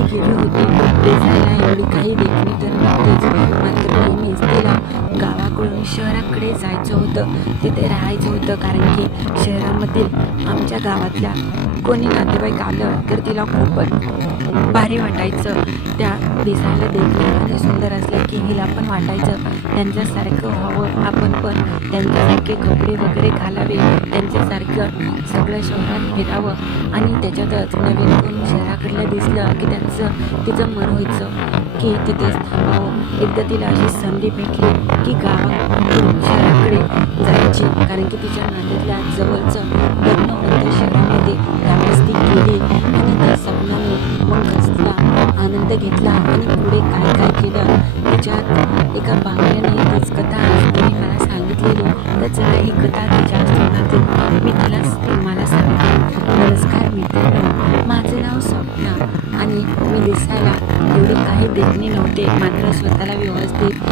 एवढे हिरो होते रेसायला एवढी काही देखणी तर नव्हतीच मात्र मी तिला गावाकडून शहराकडे जायचं होतं तिथे राहायचं होतं कारण की शहरामधील आमच्या गावातल्या कोणी नातेवाईक आलं तर तिला खूपच भारी वाटायचं. त्या दिसायला देखील आणि सुंदर असल्या की हिला पण वाटायचं. त्यांच्यासारखं व्हावं आपण पण त्यांच्यासारखे कपडे वगैरे घालावे त्यांच्यासारखं सगळं शहरात फिरावं. आणि त्याच्यातच नवीन कोण शहराकडलं दिसलं की त्यांचं तिचं मन व्हायचं की तिथेच थांबावं एकदा तिला अशी संधी भेटली की गावाकडून शहराकडे जायची. कारण की तिच्या नात्यातल्या जवळचं लग्न होतं शहरामध्ये. त्यावेळेस ती गेली आणि त्या मग हसला आनंद घेतला आणि पुढे काय काय केलं? त्याच्यात एका बांगड्याने तीच कथा तिने मला सांगितलेली. त्याचं ही कथा तिच्या जीवनातील मी तिला मला सांगितलं नमस्कार मित्रांनो माझं नाव स्वप्न आणि मी दिसायला एवढे काही देखणे नव्हते मात्र स्वतःला व्यवस्थित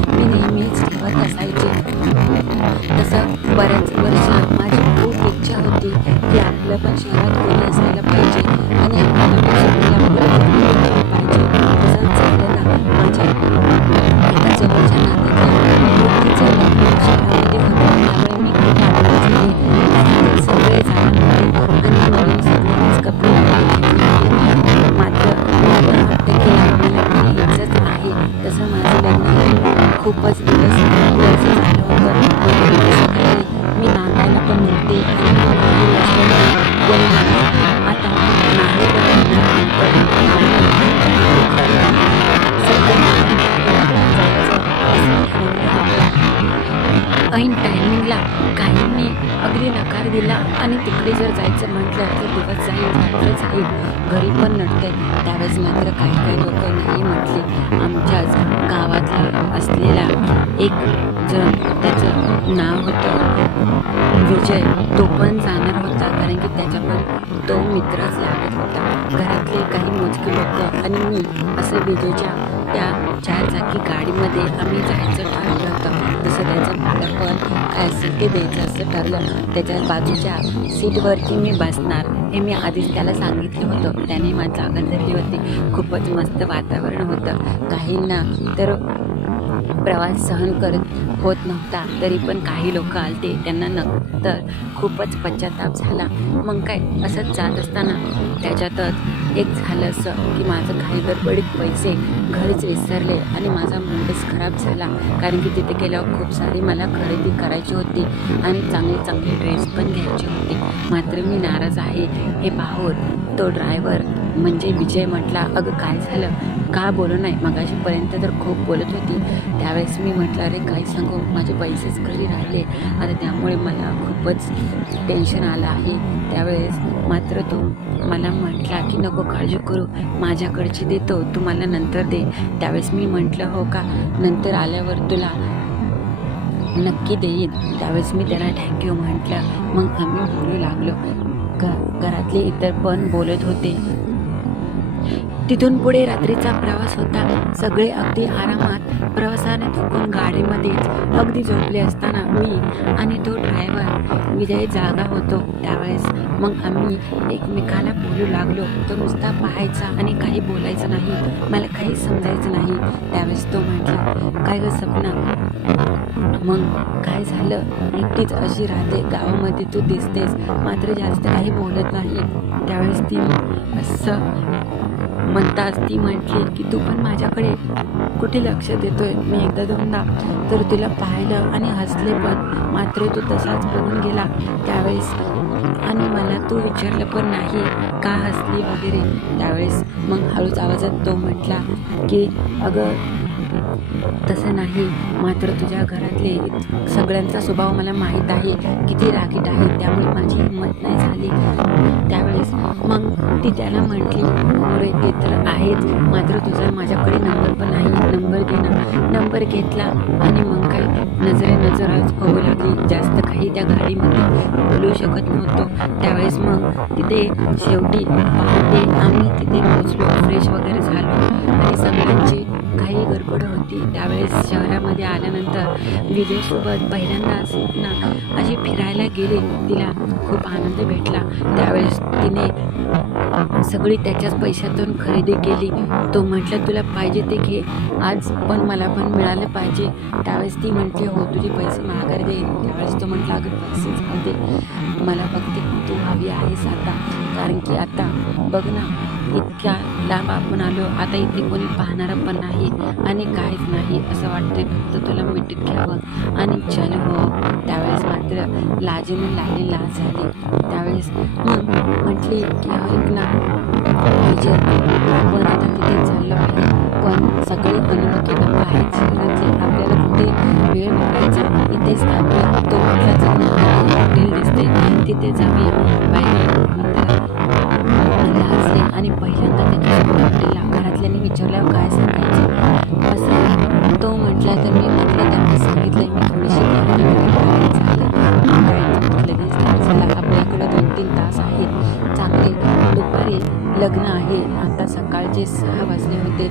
ऐन टायमिंगला काहींनी अगदी नकार दिला आणि तिकडे जर जायचं म्हटलं तर दिवस जाईल रात्र जाईल. घरी पण नटते त्यावेळेस मात्र काही काही लोक नाही म्हटले. आमच्याच गावातला असलेला एक जण त्याचं नाव होतं विजय तो पण जाणार होता कारण की त्याच्या पण तो मित्रच लागत होता. घरातले काही मोजके लोक आणि मी असं विजयच्या त्या चारचाकी गाडीमध्ये आम्ही जायचं ठरवलं होतं. तसं त्याचं मला पण काय असेल ते द्यायचं असं ठरलं त्याच्या बाजूच्या सीटवरती मी बसणार हे मी आधीच त्याला सांगितलं होतं. त्याने माझी जागा धरली होती. खूपच मस्त वातावरण होतं. काहींना तर प्रवास सहन करत होत नव्हता. तरी पण काही लोक आलते. त्यांना नंतर खूपच पश्चाताप झाला. मग काय? असंच जात असताना त्याच्यातच एक झालं असं की माझं काही गडबडीत पैसे घरीच विसरले आणि माझा मूडच खराब झाला. कारण की तिथे गेल्यावर खूप सारी मला खरेदी करायची होती आणि चांगले चांगले ड्रेस पण घ्यायचे होते. मात्र मी नाराज आहे. हे पाहून तो ड्रायव्हर म्हणजे विजय म्हटला अगं काय झालं? का बोलू नाही? मगाशीपर्यंत तर खूप बोलत होती. त्यावेळेस मी म्हटलं अरे काय सांग? हो, माझे पैसेच घरी राहिले. आता त्यामुळे मला खूपच टेन्शन आलं आहे. त्यावेळेस मात्र तो मला म्हटला की नको काळजी करू. माझ्याकडची देतो. तू मला नंतर दे. त्यावेळेस मी म्हटलं हो का? नंतर आल्यावर तुला नक्की देईन. त्यावेळेस मी त्याला थँक्यू म्हटलं. मग आम्ही बोलू लागलो. घ घरातले इतर पण बोलत होते. तिथून पुढे रात्रीचा प्रवास होता. सगळे अगदी आरामात प्रवासाने थकून गाडीमध्येच अगदी झोपले असताना मी आणि तो ड्रायव्हर विजय जागा होतो. त्यावेळेस मग आम्ही एकमेकाला बोलू लागलो. तो नुसता पाहायचा आणि काही बोलायचं नाही. मला काही समजायचं नाही. त्यावेळेस तो म्हटला काय ग सपना? मग काय झालं? एकटीच अशी राहते. गावामध्ये तू दिसतेस. मात्र जास्त काही बोलत नाही. त्यावेळेस ती असं म्हणताच ती म्हटली की तू पण माझ्याकडे कुठे लक्ष देतोय? मी एकदा दोनदा तर तुला पाहिलं आणि हसले पण. मात्र तू तसाच बघून गेला त्यावेळेस. आणि मला तू विचारलं पण नाही का हसली वगैरे त्यावेळेस. मग हळूच आवाजात तो म्हटला की अगं तसं नाही मात्र तुझ्या घरातले सगळ्यांचा स्वभाव मला माहीत आहे किती रागीट आहे त्यामुळे माझी हिंमत नाही झाली. त्यावेळेस मग ती त्याला म्हटली अरे ते तर आहेच मात्र तुझा माझ्याकडे नंबर पण आहे नंबर घेणं नंबर घेतला आणि मग काय नजरे नजरच होऊ लागली. जास्त काही त्या गाडीमध्ये बोलू शकत नव्हतो. त्यावेळेस मग तिथे शेवटी पहाटे आम्ही तिथे पोचलो फ्रेश वगैरे झालो. आणि सगळ्यांची काही गडबड होती. त्यावेळेस शहरामध्ये आल्यानंतर विजयसोबत पहिल्यांदा ना अशी फिरायला गेली. तिला खूप आनंद भेटला. त्यावेळेस तिने सगळी त्याच्याच पैशातून खरेदी केली. तो म्हटलं तुला पाहिजे ते घे. आज पण मला पण मिळालं पाहिजे. त्यावेळेस ती म्हटली हो तुझे पैसे माघारी देईन त्यावेळेस तो म्हटला अगं पैसे जाऊ दे. मला फक्त तू हवी आहेस आता. कारण की आता बघ ना इतक्या लांब आपण आलो आता इथे कोणी पाहणारं पण नाही आणि काहीच नाही असं वाटतंय फक्त तुला मिठीत घ्यावं आणि चल हो त्यावेळेस मात्र लाजेने लाली लाज झाली. त्यावेळेस म्हटली की ऐक ना. विजय आपण आता तिथे चाललो आहे. पण सगळी अनुभव आहे शहरातले आपल्याला कुठे वेळ मिळायचा? इथेच थांबूया. तो म्हटला हॉटेल दिसते तिथे जाऊया. बाई आणि पहिल्यांदा त्यांनी आपल्याला घरातल्यांनी विचारल्यावर काय सांगायचं? असं तो म्हटला तर मी म्हटलं त्यांना सांगितलं मी थोडीशी झालं दोन तीन तास आहेत. चांगले दुपारी लग्न आहे. आता सकाळचे सहा वाजले होते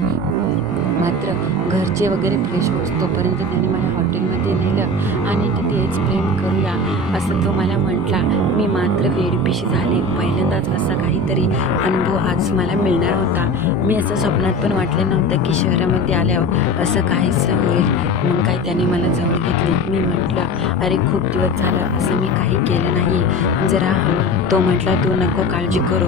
घरचे वगैरे फ्रेश होस तोपर्यंत त्याने मला हॉटेलमध्ये नेलं आणि तिथे एक्सप्लेन करूया असं तो मला म्हटला. मी मात्र वेडपिशी झाले. पहिल्यांदाच असा काहीतरी अनुभव आज मला मिळणार होता. मी असं स्वप्नात पण वाटलं नव्हतं की शहरामध्ये आल्यावर असं काहीच होईल. मग काय त्याने मला जवळ घेतली. मी म्हटलं अरे खूप दिवस झालं. असं मी काही केलं नाही. जरा तो म्हटला तू नको काळजी करू.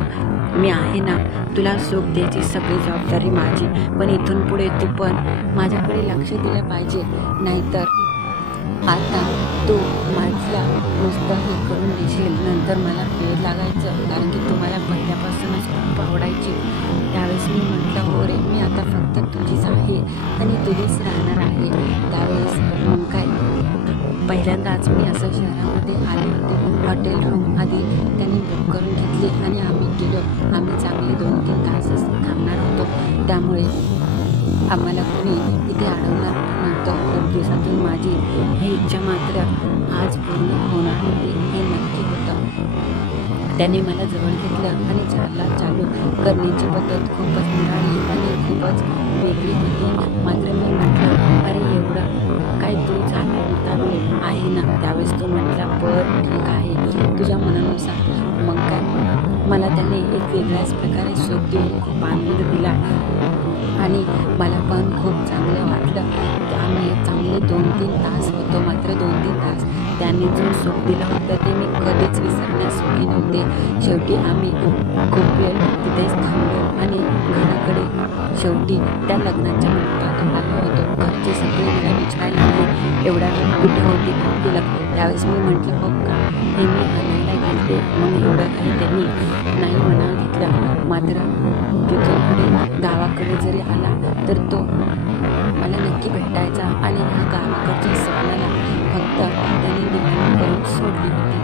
मी आहे ना तुला सुख द्यायची सगळी जबाबदारी माझी. पण इथून पुढे तू पण माझ्याकडे लक्ष दिलं पाहिजे. नाहीतर आता तू माझला नुसतं हे करून देशील नंतर मला वेळ लागायचं. कारण की तुम्हाला पहिल्यापासूनच खूप आवडायची. त्यावेळेस मी म्हटलं हो रे मी आता फक्त तुझीच आहे आणि तुझीच राहणार आहे. त्यावेळेस मग काय पहिल्यांदाच मी असं शहरामध्ये आले होते. हॉटेल रूम आधी त्यांनी बुक करून घेतली आणि आम्ही गेलो. आम्ही चांगले दोन तीन तासच थांबणार होतो. त्यामुळे आम्हाला कोणी इथे अडवणार नव्हतं. खूप दिवसातून माझी ही इच्छा मात्र आज पूर्ण होणार होती हे नक्की होतं. त्याने मला जवळ घेतलं आणि चालला चालू करण्याची पद्धत खूपच निराळी आणि खूपच वेगळी होती. मात्र मी म्हटलं ना त्यावेळेस तो म्हटला बरं ठीक आहे. तुझ्या मनानुसार मग काय? मला त्याने एक वेगळ्याच प्रकारे शोध देऊन खूप आनंद दिला. आणि मला पण खूप चांगलं वाटलं आम्ही चांगले दोन तीन तास होतो मात्र दोन तीन तास त्याने जो सुख दिलं होतं ते मी कधीच विसरण्यास सुखी नव्हते. शेवटी आम्ही खूप वेळ तिथेच थांबलो आणि शेवटी त्या लग्नाच्या मंडपात आलो होतो. घरचे सगळे मला विचारायला लागले एवढा वेळ कुठे होती? कुठे लग्न त्यावेळेस मी म्हटलं हो का? हे मी आणायला घालते मग एवढं काही त्यांनी नाही म्हणा घेतलं. मात्र तिथून पुढे गावाकडे जरी आला तर तो मला नक्की भेटायचा आणि ह्या गावाकडच्या स्वप्नाला फक्त त्याने दिवाणी करून सोडली होती.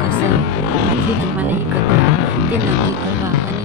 कसं? हे तुम्हालाही ते नक्की कळवा आणि